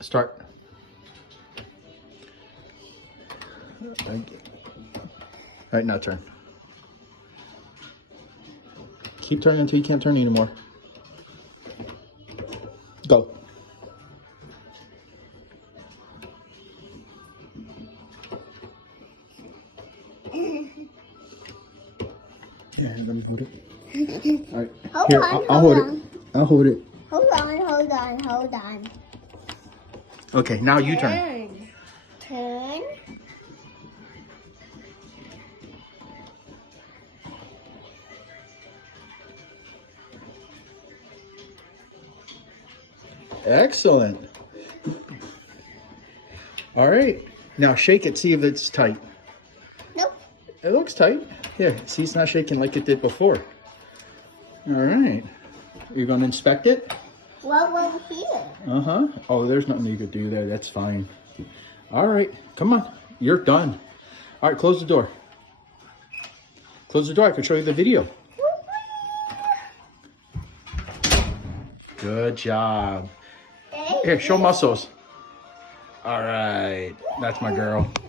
Start. Thank you. All right, now turn. Keep turning until you can't turn anymore. Go. Yeah, let me hold it. All right. Hold Here, on, I'll hold hold on. it. I'll hold it. Hold on. Okay, now you turn. Turn. Excellent. All right. Now shake it. See if it's tight. Nope. It looks tight. Yeah. See, it's not shaking like it did before. All right. You're going to inspect it? What over here? Uh-huh. Oh, there's nothing you could do there. That's fine. All right. Come on. You're done. All right. Close the door. Close the door. I can show you the video. Good job. Here, show muscles. All right. That's my girl.